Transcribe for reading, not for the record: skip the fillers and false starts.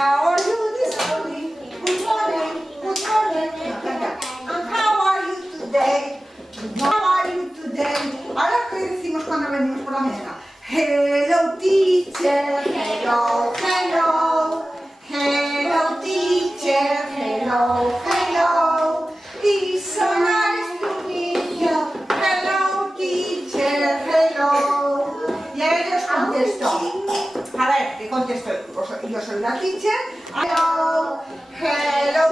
How are you this morning? Good morning, good morning. And how are you today? How are you today? Ahora que decimos cuando venimos por la mañana. Hello teacher, hello, hello. Hello teacher, hello, hello. It's so nice to meet you. Hello teacher, hello. Y a ellos contesto. A ver, ¿qué contesto? Yo soy la teacher. Hello, hello